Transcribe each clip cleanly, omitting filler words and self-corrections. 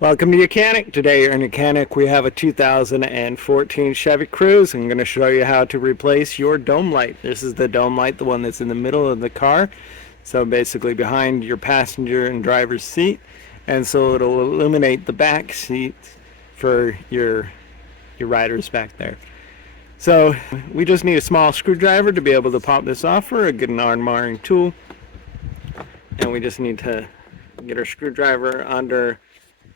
Welcome to YOUCANIC. Today in YOUCANIC we have a 2014 Chevy Cruze. I'm going to show you how to replace your dome light. This is the dome light, the one that's in the middle of the car. So basically behind your passenger and driver's seat. And so it'll illuminate the back seat for your riders back there. So we just need a small screwdriver to be able to pop this off, or a good non-marring tool. And we just need to get our screwdriver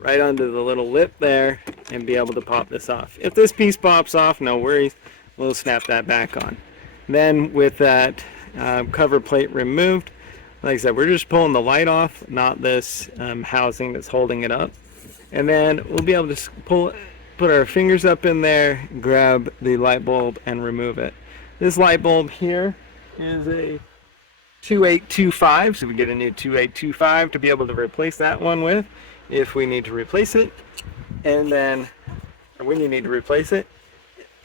right under the little lip there and be able to pop this off. If this piece pops off, no worries, we'll snap that back on. Then with that cover plate removed, like I said, we're just pulling the light off, not this housing that's holding it up. And then we'll be able to put our fingers up in there, grab the light bulb and remove it. This light bulb here is a 2825, so we get a new 2825 to be able to replace that one with, if we need to replace it. And then, or when you need to replace it,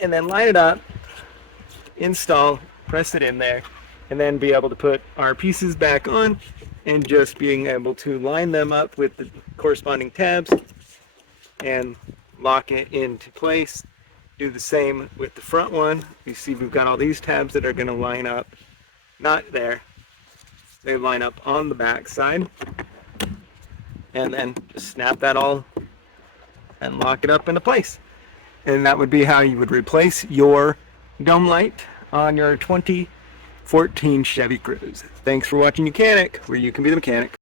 and then line it up, install, press it in there, and then be able to put our pieces back on, and just being able to line them up with the corresponding tabs and lock it into place. Do the same with the front one. You see we've got all these tabs that are going to line up, not there, they line up on the back side. And then just snap that all and lock it up into place. And that would be how you would replace your dome light on your 2014 Chevy Cruze. Thanks for watching YOUCANIC, where you can be the mechanic.